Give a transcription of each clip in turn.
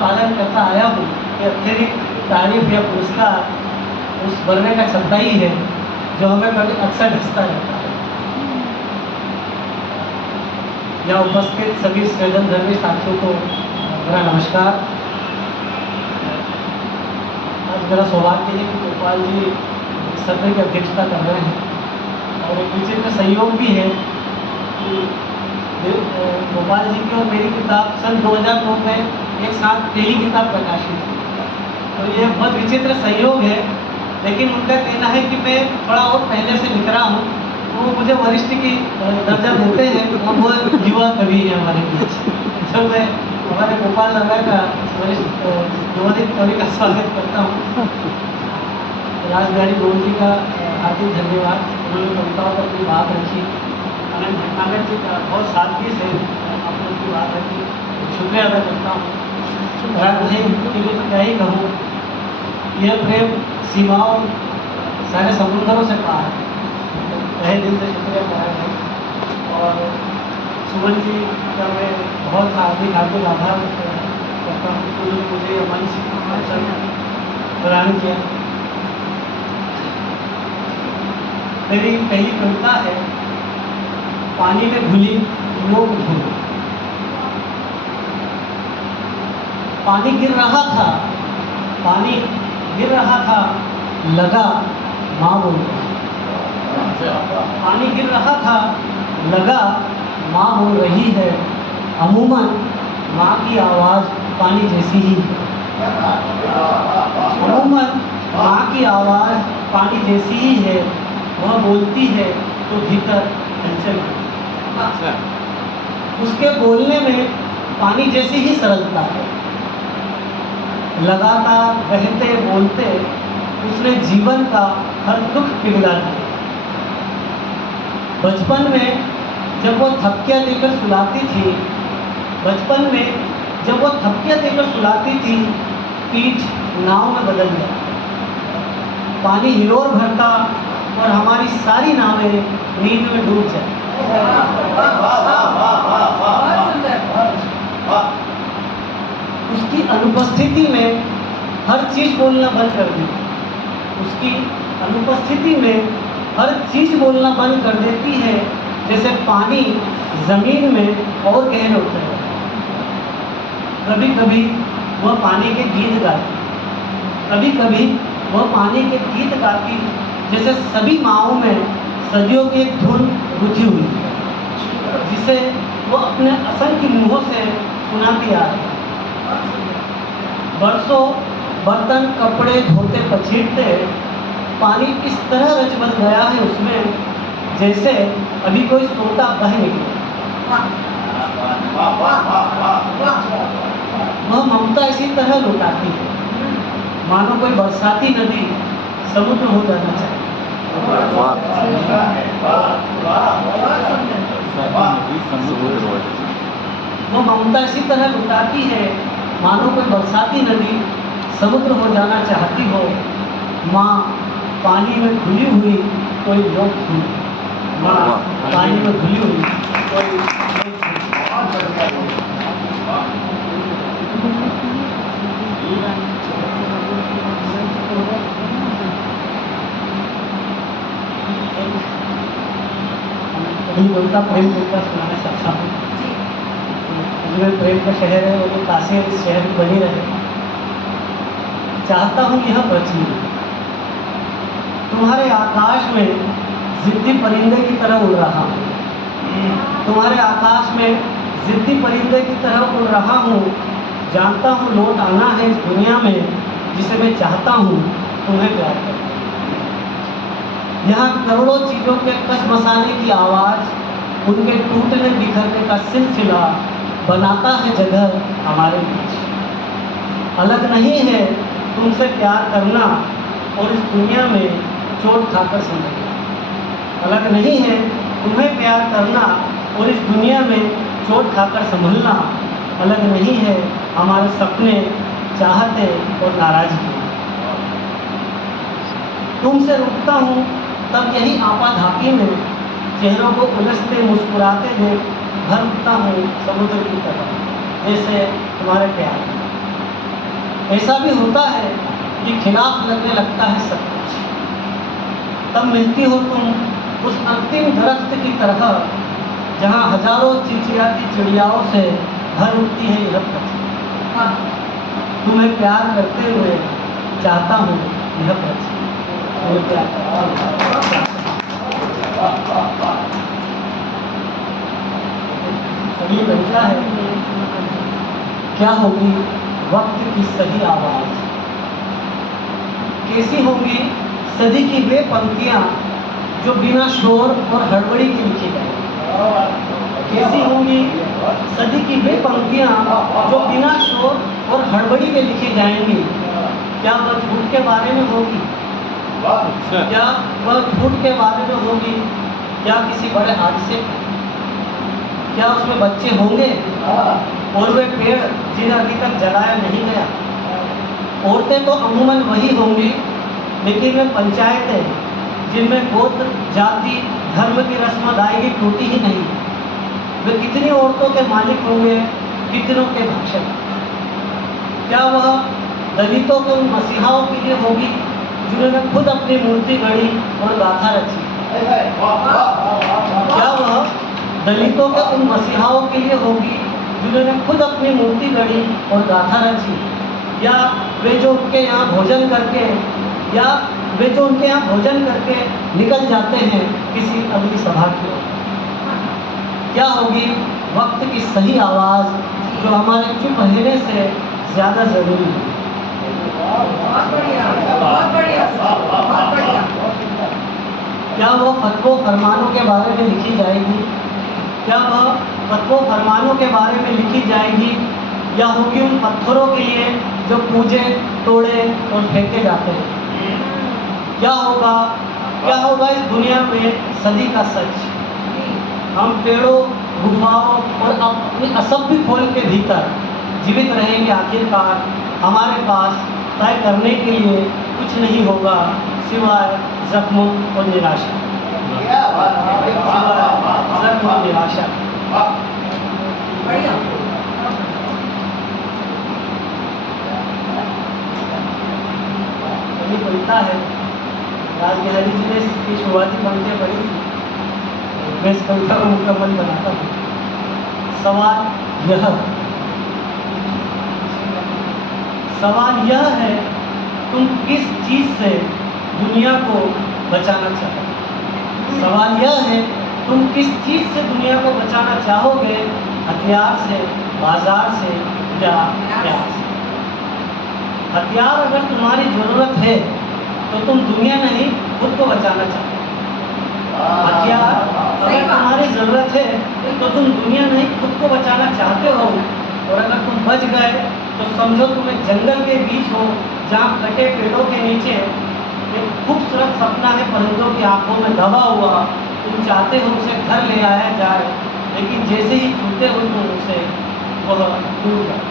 पालन करता आया हूँ कि अत्यधिक तारीफ या पुरस्कार उस वर्ग का छद्दा ही है जो हमें कभी अक्सर ढसता रहता है। यहाँ उपस्थित सभी सृजन धर्मी साथियों को मेरा नमस्कार। आज मेरा सौभाग्य है कि गोपाल जी सत्र की अध्यक्षता कर रहे हैं और एक विचित्र संयोग भी है कि गोपाल जी की और मेरी किताब सन 2009 में एक साथ पहली किताब प्रकाशित हुई। तो ये बहुत विचित्र संयोग है, लेकिन उनका कहना है कि मैं थोड़ा और पहले से लिख रहा हूँ, तो वो मुझे वरिष्ठ की दर्जा देते हैं और वो युवा कवि है हमारे बीच। जब मैं हमारे गोपाल दादा का वरिष्ठ युवाधिक कवि का स्वागत करता हूँ। राजबिहारी गोविंद जी का हार्दिक धन्यवाद, उन्होंने कविताओं पर अपनी बात रखी। अनंत भटनागर जी का बहुत सादगी से आपने उनकी बात रखी, शुक्रिया अदा करता हूँ। राज भाई के लिए तो क्या ही कहूँ, यह प्रेम सीमाओं सारे समुद्रों से पार है। तहे दिल से शुक्रिया करा है। और सुमन जी का मैं बहुत हार्दिक आभार करता हूँ, उन्होंने मुझे मंच प्रदान किया। मेरी पहली कविता है पानी में घुली लोग धूल। पानी गिर रहा था, पानी गिर रहा था, लगा माँ बोल रही। पानी गिर रहा था, लगा माँ बोल रही है। अमूमन माँ की आवाज़ पानी जैसी ही है। अमूमन माँ की आवाज़ पानी जैसी ही है। वह बोलती है तो भीतर हलचल है। उसके बोलने में पानी जैसी ही सरलता है। लगातार बहते बोलते उसने जीवन का हर दुख पिघला दिया। बचपन में जब वो थपकियाँ देकर सुलाती थी, बचपन में जब वो थपकियाँ देकर सुलाती थी, पीठ नाव में बदल गया। पानी हिलोर भरता और हमारी सारी नावें नींद में डूब जाए। उसकी अनुपस्थिति में हर चीज़ बोलना बंद कर दी। उसकी अनुपस्थिति में हर चीज़ बोलना बंद कर देती है, जैसे पानी जमीन में और गहरे होते हैं। कभी कभी वह पानी के गीत गाती, कभी कभी वह पानी के गीत गाती, जैसे सभी माओं में सदियों की एक धुन रुझी हुई है, जिसे वो अपने असंख्य मुँहों से सुनाती आ रही है। बरसों बर्तन कपड़े धोते पछीटते पानी इस तरह रच बस गया है उसमें, जैसे अभी कोई सोता बह निकले। वह ममता इसी तरह लुटाती है, मानो कोई बरसाती नदी समुद्र हो जाना चाहिए। वो ममता इसी तरह लुटाती है, मानो कोई बरसाती नदी समुद्र हो जाना चाहती हो। माँ पानी में घुली हुई कोई लोग थी। माँ पानी में घुली हुई कोई बोलता प्रेम बोलता सुनाने सकता हूँ। मुझे प्रेम का शहर है, वो तो काशी इस शहर में बनी रहे। चाहता हूँ यह बची तुम्हारे आकाश में जिद्दी परिंदे की तरह उड़ रहा हूँ। तुम्हारे आकाश में जिद्दी परिंदे की तरह उड़ रहा हूँ। जानता हूँ लौट आना है इस दुनिया में, जिसे मैं चाहता हूँ तुम्हें प्यार कर। यहाँ करोड़ों चीज़ों के कस मसाने की आवाज़, उनके टूटने बिखरने का सिलसिला बनाता है जगह हमारे बीच। अलग नहीं है तुमसे प्यार करना और इस दुनिया में चोट खाकर संभलना। अलग नहीं है तुम्हें प्यार करना और इस दुनिया में चोट खाकर संभलना। अलग नहीं है हमारे सपने, चाहते और नाराजगी। तुमसे रुकता हूँ तब यही आपाधापी में चेहरों को उलझते मुस्कुराते देख भर उठता हूँ समुद्र की तरह, जैसे तुम्हारे प्यार। ऐसा भी होता है कि खिलाफ लगने लगता है सब कुछ, तब मिलती हो तुम उस अंतिम दरख्त की तरह जहाँ हजारों चिड़चिड़ाती चिड़ियाओं से भर उठती है यह पृथ्वी। तुम्हें प्यार करते हुए चाहता हूँ यह पृथ्वी, तुम्हें प्यार करता हूँ। अगली कविता है, क्या होगी वक्त की सही आवाज, कैसी होंगी सदी की वे पंक्तियां जो बिना शोर और हड़बड़ी के लिखी जाएंगी। कैसी होंगी सदी की वे पंक्तियां जो बिना शोर और हड़बड़ी के लिखी जाएंगी। क्या वह झूठ के बारे में होगी, क्या वह झूठ के बारे में होगी, क्या किसी बड़े हादसे, क्या उसमें बच्चे होंगे और वे पेड़ जिन्हें अभी तक जलाया नहीं गया। औरतें तो अमूमन वही होंगी, लेकिन वे पंचायतें जिनमें गोत्र जाति धर्म की रस्म अदायगी टूटी ही नहीं। वे कितनी औरतों के मालिक होंगे, कितनों के भक्षक। क्या वह दलितों के उन मसीहाओं के लिए होगी जिन्होंने खुद अपनी मूर्ति गढ़ी और गाथा रची। क्या वह दलितों के उन मसीहाओं के लिए होगी जिन्होंने खुद अपनी मूर्ति गढ़ी और गाथा रची, या वे जो उनके यहाँ भोजन करके निकल जाते हैं किसी अगली सभा की ओर। क्या होगी वक्त की सही आवाज़ जो हमारे चुप रहने से ज़्यादा ज़रूरी है। क्या वो फतवा फरमानों के बारे में लिखी जाएगी, क्या वह फतवा फरमानों के बारे में लिखी जाएगी, या होगी उन पत्थरों के लिए जो पूजे तोड़े और फेंके जाते हैं। क्या होगा इस दुनिया में सदी का सच। हम पेड़ों गुफाओं और अपनी असभ्य खोल के भीतर जीवित रहेंगे। आखिरकार हमारे पास तय करने के लिए कुछ नहीं होगा सिवाय जख्मों और निराशा। जख्म और निराशा। ये कविता है, राजबिहारी जी ने इसकी शुरुआती पंक्तियाँ पढ़ी थी। मैं इस कविता को मुकम्मल बनाता हूँ। सवाल यह है तुम किस चीज़ से दुनिया को बचाना चाहोगे। सवाल यह है तुम किस चीज़ से दुनिया को बचाना चाहोगे, हथियार से, बाजार से या प्यार से। हथियार अगर तुम्हारी ज़रूरत है तो तुम दुनिया नहीं खुद को बचाना चाहते। हथियार अगर तुम्हारी ज़रूरत है तो तुम दुनिया नहीं खुद को बचाना चाहते हो, और अगर तुम बच गए तो समझो तुम एक जंगल के बीच हो जहाँ कटे पेड़ों के नीचे एक खूबसूरत सपना है परिंदों की आंखों में दबा हुआ। तुम चाहते हो उसे घर ले आया जाए, लेकिन जैसे ही छूते हो तुम उसे वह टूट जाए।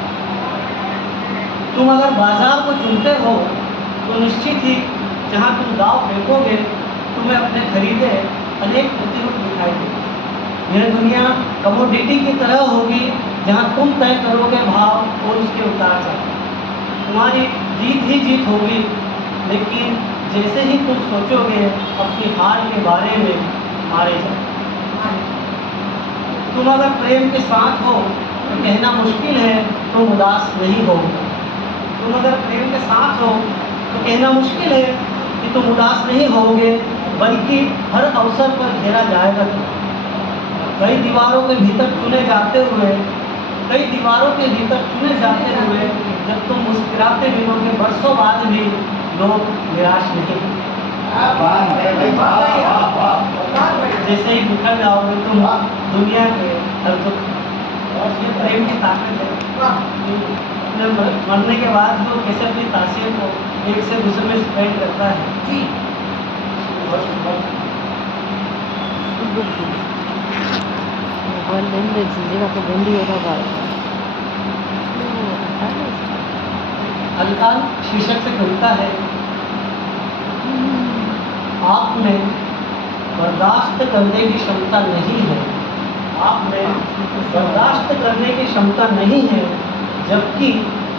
तुम अगर बाजार को चुनते हो तो निश्चित ही जहाँ तुम दाव फेंकोगे तुम्हें अपने खरीदे अनेक प्रतिरूप दिखाई देंगे। यह दुनिया कमोडिटी की तरह होगी जहाँ तुम तय करोगे भाव और उसके उतार चढ़ाव। तुम्हारी जीत ही जीत होगी, लेकिन जैसे ही तुम सोचोगे अपनी हार के बारे में हारे जाओ। तुम अगर प्रेम के साथ हो तो कहना मुश्किल है तुम उदास नहीं होगे। तुम अगर प्रेम के साथ हो तो कहना मुश्किल है कि तुम उदास नहीं होगे, बल्कि हर अवसर पर घेरा जाएगा। कई दीवारों के भीतर चुने जाते हुए जब तुम मुस्कुराते मिलोगे बरसों बाद भी लोग निराश नहीं। जैसे ही बिखर जाओगे तुम दुनिया के हर दुख। ये प्रेम की ताकत है। मरने के बाद वो कैसे अपनी तासीर को एक से दूसरे में स्प्रेड करता है। अलकाल शीर्षक से कविता है। आप में बर्दाश्त करने की क्षमता नहीं है, आप में बर्दाश्त करने की क्षमता नहीं है, जबकि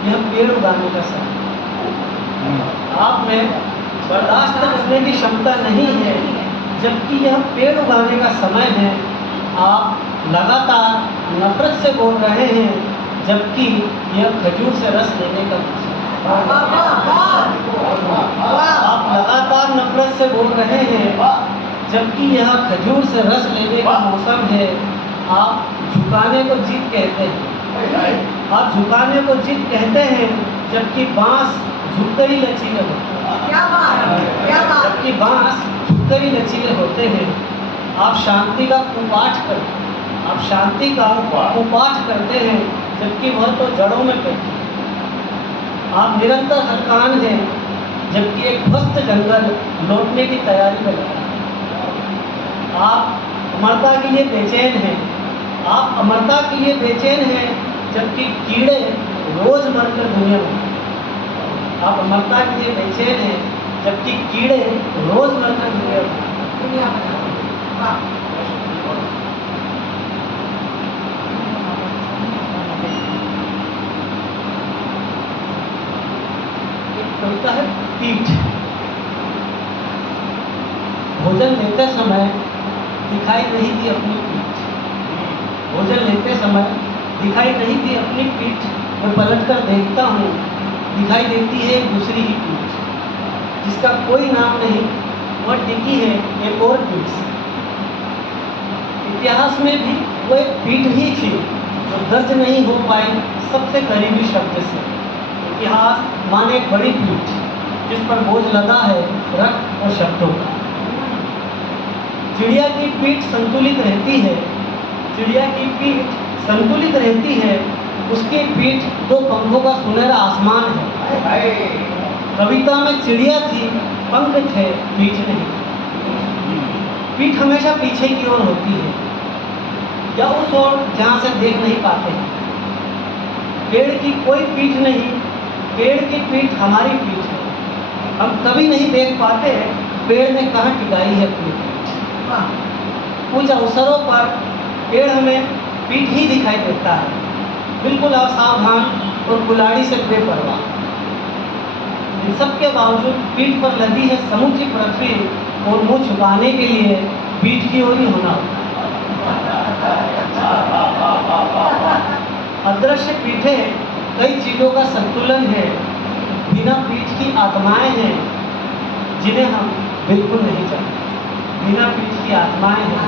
यह पेड़ उगाने का समय। आप में बर्दाश्त करने की क्षमता नहीं है, जबकि यह पेड़ उगाने का समय है। आप लगातार नफरत से बोल रहे हैं, जबकि यह खजूर से रस लेने का मौसम है। आप लगातार नफरत से बोल रहे हैं, जबकि यह खजूर से रस लेने का मौसम है। आप झुकाने को जीत कहते हैं, आप झुकाने को जीत कहते हैं, जबकि बांस झुककर ही लचीले होते हैं। जबकि बांस झुककर ही लचीले होते हैं। आप शांति का कुपाठ करते हैं, आप शांति का कुपाठ करते हैं, जबकि वह तो जड़ों में बैठी है। आप निरंतर हरकान हैं, जबकि एक ध्वस्त जंगल लौटने की तैयारी में लगा है। आप अमरता के लिए बेचैन हैं, आप अमरता के लिए बेचैन हैं, जबकि कीड़े रोज मरकर दुनिया में। आप अमरता के लिए बेचैन हैं, जबकि कीड़े रोज मरकर दुनिया में। एक कविता है पीठ। भोजन लेते समय दिखाई नहीं दी अपनी पीठ। भोजन लेते समय दिखाई नहीं दी अपनी पीठ। मैं पलट कर देखता हूँ, दिखाई देती है एक दूसरी ही पीठ, जिसका कोई नाम नहीं, वह टिकी है एक और पीठ से। इतिहास में भी वो एक पीठ ही थी जो दर्ज नहीं हो पाई सबसे करीबी शब्द से। इतिहास माने एक बड़ी पीठ जिस पर बोझ लगा है रक्त और शब्दों का। चिड़िया की पीठ संतुलित रहती है, चिड़िया की पीठ संतुलित रहती है, उसकी पीठ दो पंखों का सुनहरा आसमान है। कविता में चिड़िया थी, पंख थे, पीठ नहीं। पीठ हमेशा पीछे की ओर होती है, या उस ओर जहाँ से देख नहीं पाते हैं। पेड़ की कोई पीठ नहीं, पेड़ की पीठ हमारी पीठ है। हम कभी नहीं देख पाते पेड़ ने कहाँ टिकाई है अपनी पीठ। कुछ अवसरों पर पेड़ हमें पीठ ही दिखाई देता है, बिल्कुल असावधान और कुल्हाड़ी से बेपरवाह। इन सब के बावजूद पीठ पर लदी है समूची पृथ्वी, और मुंह छुपाने के लिए पीठ की ओर ही होना होता है। अदृश्य पीठें कई चीज़ों का संतुलन है। बिना पीठ की आत्माएं हैं जिन्हें हम बिल्कुल नहीं जानते। बिना पीठ की आत्माएं हैं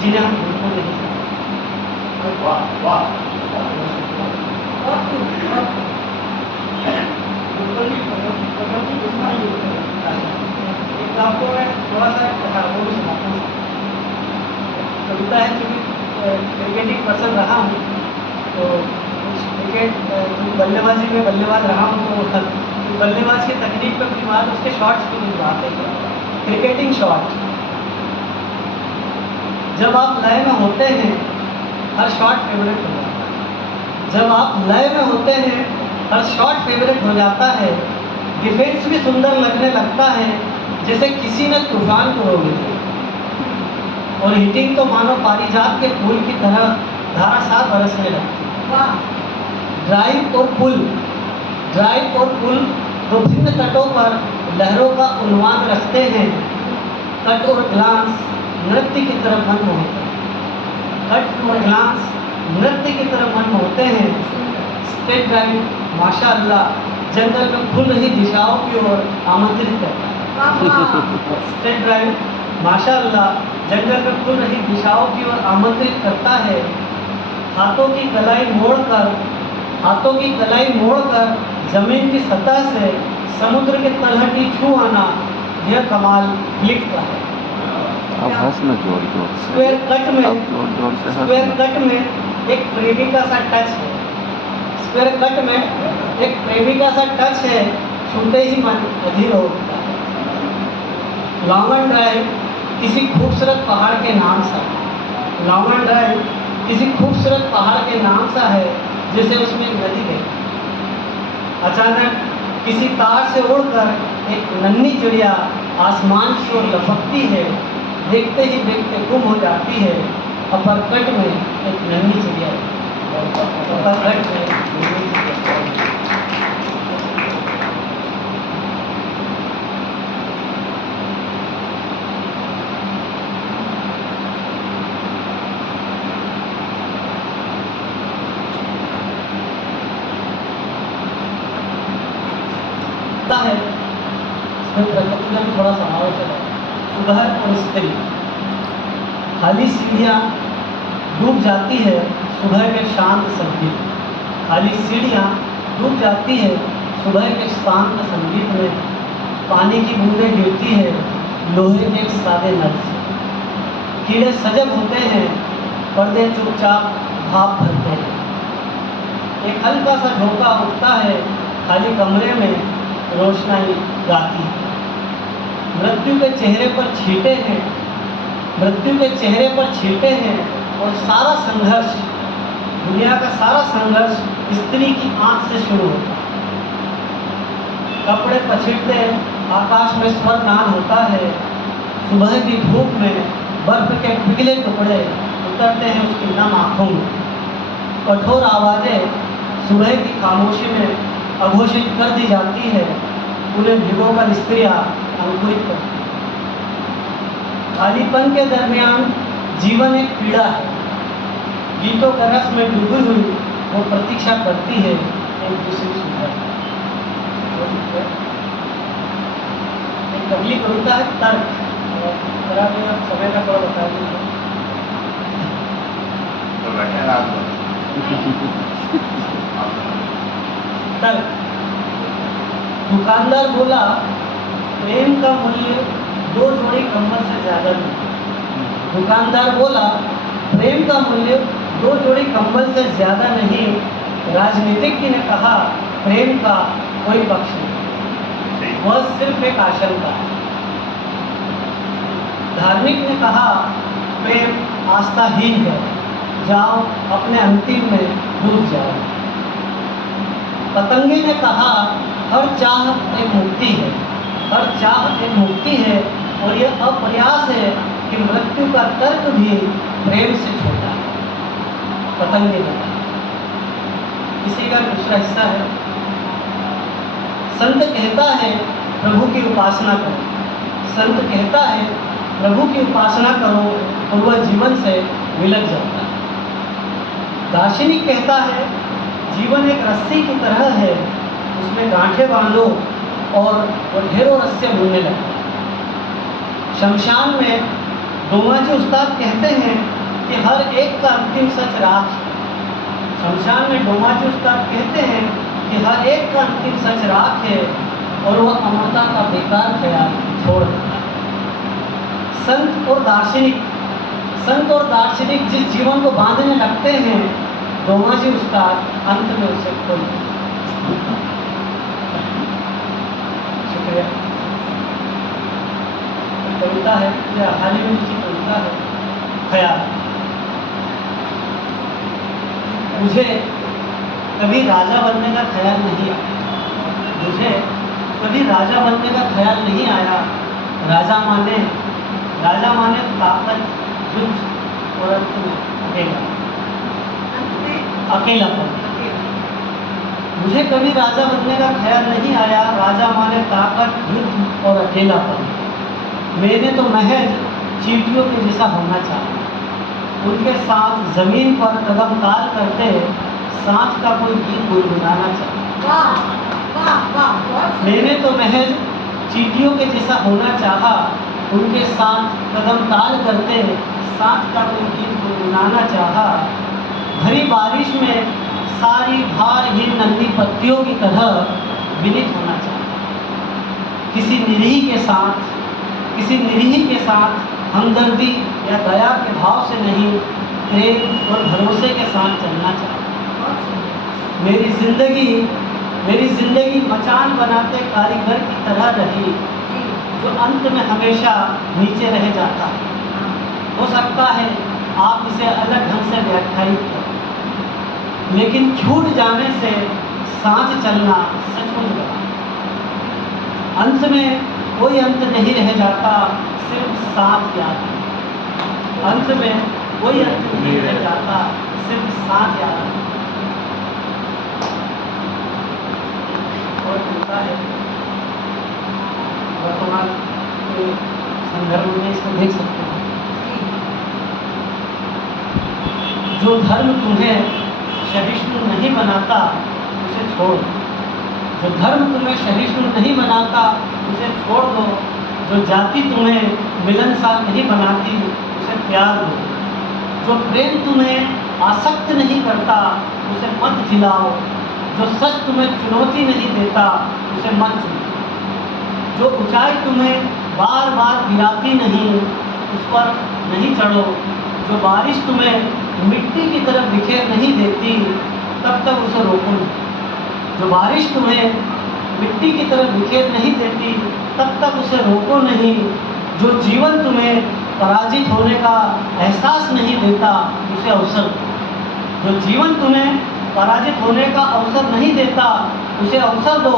जिन्हें हम बिल्कुल नहीं जानते। एक आपको मैं थोड़ा सा वो भी सुनाता हूँ। कविता है, क्योंकि क्रिकेटिंग पर्सन रहा हूँ, तो क्रिकेट बल्लेबाजी में बल्लेबाज रहा हूँ, तो बल्लेबाज की तकनीक पर अपनी बात उसके शॉट्स भी भिजवाते हैं। क्रिकेटिंग शॉट, जब आप लय में होते हैं हर शॉट फेवरेट हो जाता है। जब आप लय में होते हैं हर शॉट फेवरेट हो जाता है। डिफेंस भी सुंदर लगने लगता है, जैसे किसी ने तूफान को रोक दिया। और हिटिंग तो मानो पारिजात के फूल की तरह धारासार बरसने लगती है। ड्राइव और पुल, ड्राइव और पुल विभिन्न तटों पर लहरों का उन्वान रचते हैं। कट और ग्लांस नृत्य की तरफ मन होते हैं। कट और ग्लांस नृत्य की तरफ मन होते हैं। स्ट्रेट ड्राइव माशाअल्लाह जंगल में खुल रही दिशाओं की ओर आमंत्रित करता है। स्ट्रेट ड्राइव माशाअल्लाह जंगल में खुल रही दिशाओं की ओर आमंत्रित करता है। हाथों की कलाई मोड़कर, हाथों की कलाई मोड़कर जमीन की सतह से समुद्र के तलहटी छू आना, यह कमाल फ्लिक का है। अब हंसना जोर जोर से। स्क्वायर कट में, जोर से स्क्वायर कट में एक प्रेमिका सा टच है। स्क्वायर कट में एक प्रेमिका सा टच है, छूते ही मन अधीर हो उठता है। लॉन्गन ड्राइव किसी खूबसूरत पहाड़ के नाम सा है। लॉन्गन ड्राइव किसी खूबसूरत पहाड़ के नाम सा है, जैसे उसमें नदी गई। अचानक किसी तार से उड़कर एक नन्ही चिड़िया आसमान की ओर लपकती है, देखते ही देखते गुम हो जाती है। अपरकट में एक नन्ही चिड़िया, अपरकट में एक नन्ही चिड़िया। कविता है, इसमें प्रकृति का भी थोड़ा समावेश है। सुबह और स्त्री, खाली सीढ़ियाँ डूब जाती है सुबह के शांत संगीत, खाली सीढ़ियाँ डूब जाती है सुबह के शांत संगीत में, पानी की बूंदें गिरती है लोहे के एक सादे नल से, कीड़े सजग होते हैं, पर्दे चुपचाप भाप भरते हैं, एक हल्का सा झोंका उठता है खाली कमरे में, रोशनाई गाती है, मृत्यु के चेहरे पर छींटे हैं, मृत्यु के चेहरे पर छींटे हैं, और सारा संघर्ष, दुनिया का सारा संघर्ष स्त्री की आंख से शुरू होता है। कपड़े पछीटते आकाश में स्वर गान होता है, सुबह की धूप में बर्फ के पिघले टुकड़े उतरते हैं उसकी नम आँखों में, कठोर आवाज़ें सुबह की खामोशी में अघोषित कर दी जाती है, उन्हें भिगोकर स्त्रियाँ अंकुरित करती हैं। खालीपन के दरमियान जीवन एक पीड़ा है, गीतों के रस में डूबी हुई वो प्रतीक्षा करती है एक दूसरी सुबह। एक अगली कविता है तर्क, जरा भी आप समय का थोड़ा बता दीजिए। तो बैठे रात में तर्क, दुकानदार बोला प्रेम का मूल्य 2 जोड़ी कंबल से ज़्यादा नहीं। दुकानदार बोला प्रेम का मूल्य 2 जोड़ी कंबल से ज़्यादा नहीं। राजनीतिज्ञ ने कहा प्रेम का कोई पक्ष नहीं, वह सिर्फ एक आशंका है। धार्मिक ने कहा प्रेम आस्थाहीन है, जाओ अपने अंतिम में डूब जाओ। पतंगे ने कहा हर चाह एक मुक्ति है, हर चाह एक मुक्ति है, और यह अप्रयास है कि मृत्यु का तर्क भी प्रेम से छोटा है। पतंगे ने कहा। इसी का दूसरा हिस्सा है, संत कहता है प्रभु की उपासना करो, संत कहता है प्रभु की उपासना करो, और वह जीवन से विलग जाता है। दार्शनिक कहता है जीवन एक रस्सी की तरह है, उसमें गांठें बांधो और वो ढेरों रस्से बुनने लगता है। शमशान में डोमाजी उस्ताद कहते हैं कि हर एक का अंतिम सच राख है। शमशान में डोमाजी उस्ताद कहते हैं कि हर एक का अंतिम सच राख है, और वह अमरता का बेकार ख्याल छोड़ देता है। संत और दार्शनिक जिस जीवन को बांधने लगते हैं, डोमाजी उस्ताद अंत में उसे खोल देते हैं। शुक्रिया। कविता है, यह हाल ही में लिखी कविता है, ख्याल। मुझे कभी राजा बनने का ख्याल नहीं आया, मुझे कभी राजा बनने का ख्याल नहीं आया। राजा माने ताकत, युद्ध और अंत में अकेलापन। मुझे कभी राजा बनने का ख्याल नहीं आया। राजा माने ताकत, युद्ध और अकेलापन। मैंने तो महज चींटियों के जैसा होना चाहा, उनके साथ जमीन पर कदम ताल करते सांस का कोई गीत गुनगुनाना चाहा। मैंने तो महज चींटियों के जैसा होना चाहा, उनके साथ कदम ताल करते सांस का कोई गीत गुनगुनाना चाहा। भरी बारिश में सारी भारहीन नन्ही पत्तियों की तरह विनीत होना चाहा। किसी निरीह के साथ हमदर्दी या दया के भाव से नहीं, प्रेम और भरोसे के साथ चलना चाहा। मेरी जिंदगी मचान बनाते कारीगर की तरह रही, जो अंत में हमेशा नीचे रह जाता है। हो सकता है आप इसे अलग ढंग से व्याख्यायित करें, लेकिन छूट जाने से सांस चलना सचमुच बड़ा। अंत में कोई अंत नहीं रह जाता, सिर्फ सांस याद है। अंत में कोई अंत नहीं रह जाता, सिर्फ सांस याद है। और मिलता है वर्तमान के संदर्भ में इसको देख सकते हैं। जो धर्म तुम्हें सहिष्णु नहीं बनाता उसे छोड़, जो धर्म तुम्हें सहिष्णु नहीं बनाता उसे छोड़ दो, जो जाति तुम्हें मिलनसार नहीं बनाती उसे प्यार दो, जो प्रेम तुम्हें आसक्त नहीं करता उसे मत खिलाओ, जो सच तुम्हें चुनौती नहीं देता उसे मत चुनो, जो ऊंचाई तुम्हें बार बार गिराती नहीं उस पर नहीं चढ़ो, जो बारिश तुम्हें मिट्टी की तरफ बिखेर नहीं देती तब तक उसे रोको नहीं, जो बारिश तुम्हें मिट्टी की तरफ बिखेर नहीं देती तब तक उसे रोको नहीं, जो जीवन तुम्हें पराजित होने का एहसास नहीं देता उसे अवसर दो, जो जीवन तुम्हें पराजित होने का अवसर नहीं देता उसे अवसर दो,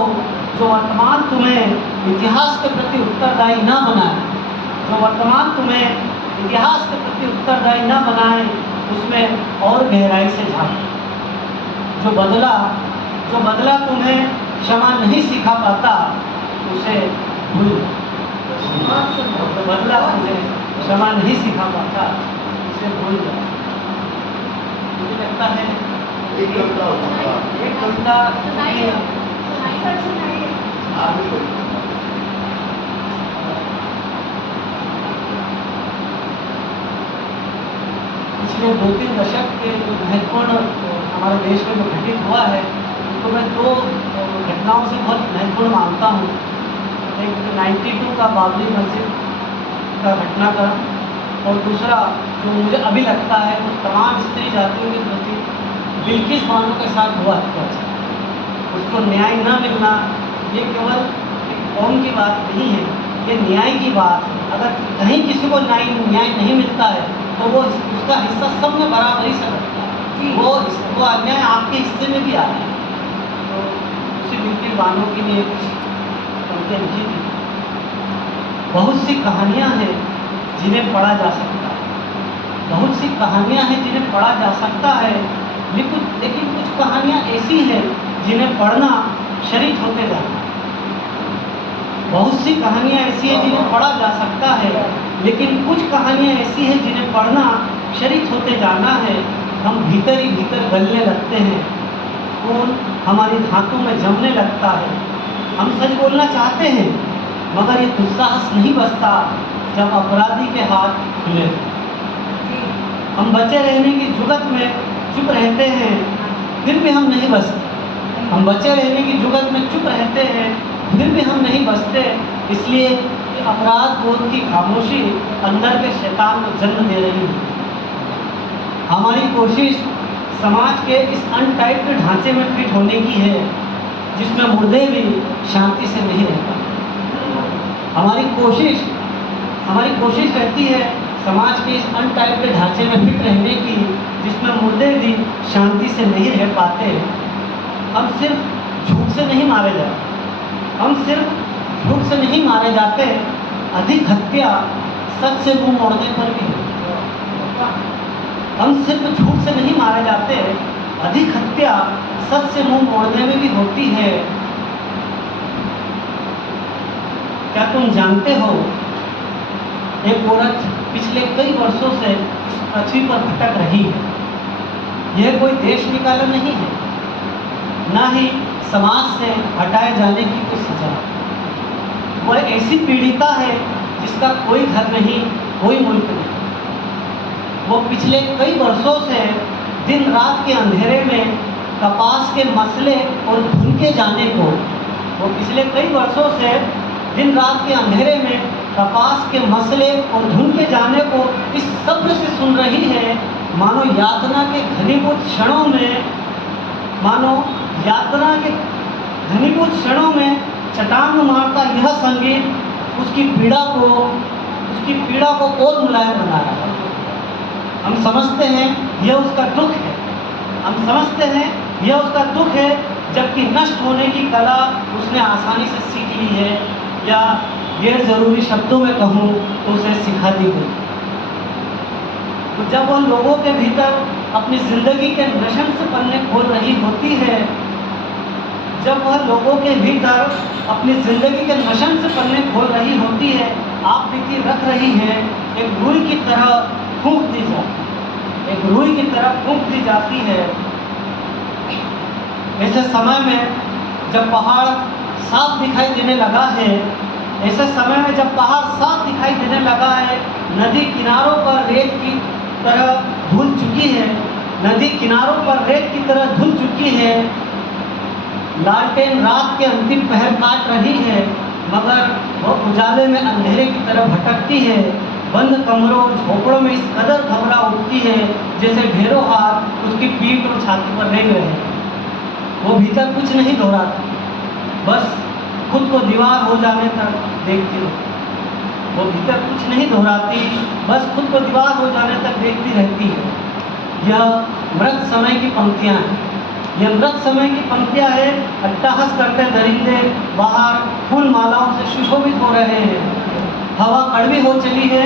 जो वर्तमान तुम्हें इतिहास के प्रति उत्तरदायी न बनाए, जो वर्तमान तुम्हें इतिहास के प्रति उत्तरदायी न बनाए उसमें और गहराई से झांको, जो बदला तुम्हें क्षमा नहीं सिखा पाता उसे भूल जाओ, जो बदला तुम्हें क्षमा नहीं सिखा पाता उसे भूल जाओ। मुझे लगता है एक कविता पिछले 2-3 दशक के जो महत्वपूर्ण हमारे देश में जो घटित हुआ है तो मैं 2 घटनाओं से बहुत महत्वपूर्ण मानता हूँ। एक 92 का बाबरी मस्जिद का घटनाक्रम और दूसरा जो मुझे अभी लगता है वो तमाम स्त्री जातियों के प्रति बिल्किस बानो के साथ हुआ अत्याचार, उसको न्याय न मिलना ये केवल एक कौम की बात नहीं है, ये न्याय की बात है। अगर कहीं किसी को न्याय नहीं मिलता है तो वो उसका हिस्सा सब में बराबरी से रखता है, वो अन्याय आपके हिस्से में भी आ रहा है। तो उसी बिल्किस बानो की ने उनके लिखी थी, बहुत सी कहानियाँ हैं जिन्हें पढ़ा जा सकता है, बहुत सी कहानियाँ हैं जिन्हें पढ़ा जा सकता है, लेकिन कुछ कहानियाँ ऐसी हैं जिन्हें पढ़ना शरीक होते जाना। बहुत सी कहानियाँ ऐसी हैं जिन्हें पढ़ा जा सकता है, लेकिन कुछ कहानियाँ ऐसी हैं जिन्हें पढ़ना शरीक होते जाना है। हम भीतर ही भीतर गलने लगते हैं, खून हमारी धातों में जमने लगता है। हम सच बोलना चाहते हैं मगर ये दुस्साहस नहीं बचता जब अपराधी के हाथ खुले। हम बचे रहने की जुगत में चुप रहते हैं फिर भी हम नहीं बचते, हम बचे रहने की जुगत में चुप रहते हैं फिर भी हम नहीं बचते, इसलिए कि अपराध बोध की खामोशी अंदर के शैतान को जन्म दे रही है। हमारी कोशिश समाज के इस अनटाइप्ड ढांचे में फिट होने की है जिसमें मुर्दे भी शांति से नहीं रहता। हमारी कोशिश रहती है समाज के इस अनटाइप्ड ढांचे में फिट रहने की जिसमें मुर्दे भी शांति से नहीं रह पाते। हम सिर्फ झूठ से नहीं मारे जाते, अधिक हत्या सच से मुंह मोड़ने पर भी होती। हम सिर्फ झूठ से नहीं मारे जाते, अधिक हत्या सच से मुंह मोड़ने में भी होती है। क्या तुम जानते हो एक औरत पिछले कई वर्षों से इस पृथ्वी पर भटक रही है। यह कोई देश निकाला नहीं है, ना ही समाज से हटाए जाने की कोई सजा। वह ऐसी पीड़िता है जिसका कोई घर नहीं, कोई मुल्क नहीं। वो पिछले कई वर्षों से दिन रात के अंधेरे में कपास के मसले और भूनके जाने को, वो पिछले कई वर्षों से दिन रात के अंधेरे में कपास के मसले और धुनके जाने को इस सब्र से सुन रही है मानो यातना के घनीभूत क्षणों में चट्टान मारता यह संगीत उसकी पीड़ा को और मुलायम बना रहा है। हम समझते हैं यह उसका दुख है, जबकि नष्ट होने की कला उसने आसानी से सीख ली है, या गैर जरूरी शब्दों में कहूँ तो उसे सिखा दी गई। तो जब वह लोगों के भीतर अपनी जिंदगी के नशंस पन्ने खोल रही होती है, आप बीती रख रही है, एक रुई की तरह फूंक दी जाती है। ऐसे समय में जब पहाड़ साफ दिखाई देने लगा है, ऐसे समय में जब पहाड़ साफ दिखाई देने लगा है, नदी किनारों पर रेत की तरह धुल चुकी है, नदी किनारों पर रेत की तरह धुल चुकी है, लालटेन रात के अंतिम पहर काट रही है, मगर वह उजाले में अंधेरे की तरह भटकती है। बंद कमरों झोपड़ों में इस कदर घबरा उठती है जैसे ढेरों हाथ उसकी पीठ और छाती पर रेंग रहे हैं। वो भीतर कुछ नहीं दोहराती, बस खुद को दीवार हो जाने तक देखती रहती। वो भीतर कुछ नहीं दोहराती, बस खुद को दीवार हो जाने तक देखती रहती है। यह मृत समय की पंक्तियाँ हैं, यह मृत समय की पंक्तियाँ हैं। अट्टहास करते दरिंदे बाहर फूल मालाओं से सुशोभित हो रहे हैं, हवा कड़वी हो चली है,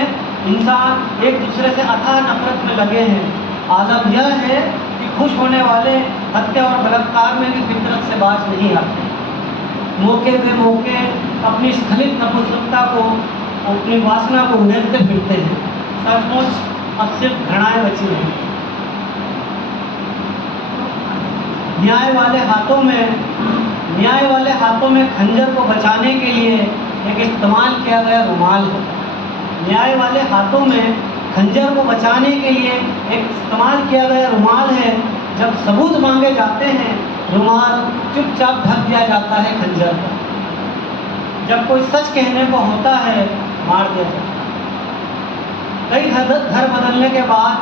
इंसान एक दूसरे से अथाह नफरत में लगे हैं। आलम यह है कि खुश होने वाले हत्या और बलात्कार में भी फितरत से बाज नहीं आते। मौके पे मौके अपनी स्खलित नपुंसकता को, अपनी वासना को उड़ेलते फिरते हैं। सचमुच अब सिर्फ घृणाएं बची नहीं। न्याय वाले हाथों में खंजर को बचाने के लिए एक इस्तेमाल किया गया रुमाल है। न्याय वाले हाथों में खंजर को बचाने के लिए एक इस्तेमाल किया गया रुमाल है। जब सबूत मांगे जाते हैं, रुमाल चुपचाप ढक दिया जाता है खंजर पर। जब कोई सच कहने को होता है, मार दिया जाता है। कई घर बदलने के बाद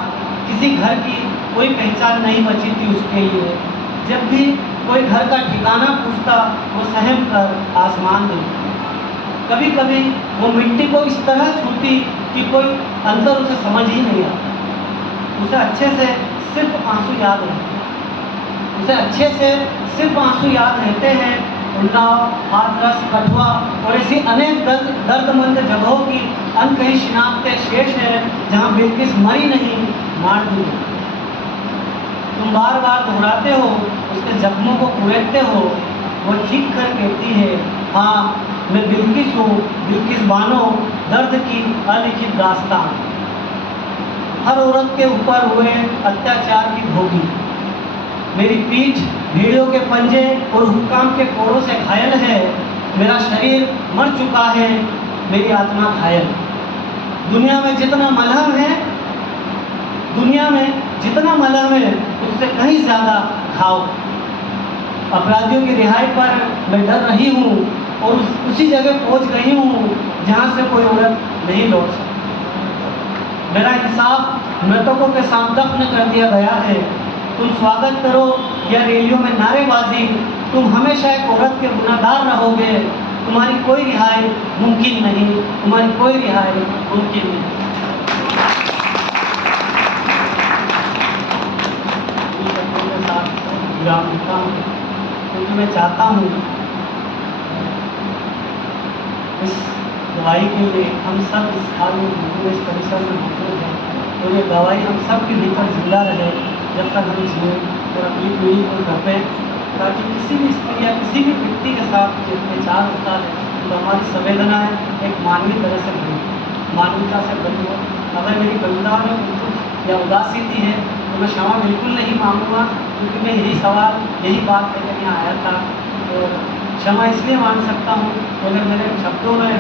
किसी घर की कोई पहचान नहीं बची थी उसके लिए। जब भी कोई घर का ठिकाना पूछता, वो सहम कर आसमान देखती। कभी कभी वो मिट्टी को इस तरह छूती कि कोई अंदर उसे समझ ही नहीं आता। उसे अच्छे से सिर्फ आंसू याद रहते हैं। उन्नाव, हाथरस, कठुआ और ऐसी अनेक दर्दमंद जगहों की अनकही शिनाख्तें शेष हैं जहाँ बिल्किस मरी नहीं, मार दी। तुम बार बार दोहराते हो, उसके जख्मों को कुरेदते हो। वो चीख कर कहती है, हाँ मैं बिल्किस हूँ, बिल्किस बानो, दर्द की अलिखित दास्तान। हर औरत के ऊपर हुए अत्याचार की भोगी। मेरी पीठ भेड़ियों के पंजे और हुक्काम के कोड़ों से घायल है। मेरा शरीर मर चुका है, मेरी आत्मा घायल। दुनिया में जितना मलहम है उससे कहीं ज़्यादा घाव। अपराधियों की रिहाई पर मैं डर रही हूँ और उसी जगह पहुँच गई हूँ जहाँ से कोई औरत नहीं लौट सकती। मेरा इंसाफ मृतकों के साथ दफन कर दिया गया है। तुम स्वागत करो या रैलियों में नारेबाजी, तुम हमेशा एक औरत के गुनहगार रहोगे। तुम्हारी कोई रिहाई मुमकिन नहीं। विराम देता हूँ क्योंकि मैं चाहता हूँ इस गवाही के लिए हम सब इस हाल में मौजूद, इस परिसर में मौजूद हैं, तो ये गवाही हम सब के भीतर जिंदा रहे जब तक हम जिए और अपनी पीढ़ी को करते, ताकि किसी भी स्त्री या किसी भी व्यक्ति के साथ जो अत्याचार होता है तो हमारी संवेदनाएँ एक मानवीय तरह से भरी, मानवता से भरी हो। अगर मेरी कविता में कुछ या उदासी दी है तो मैं क्षमा बिल्कुल नहीं मांगूंगा, क्योंकि मैं यही बात लेकर यहाँ आया था। और क्षमा इसलिए मांग सकता हूँ कि अगर मेरे शब्दों में,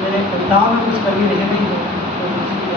मेरे कविताओं में कुछ कमी रह गई हो तो उसकी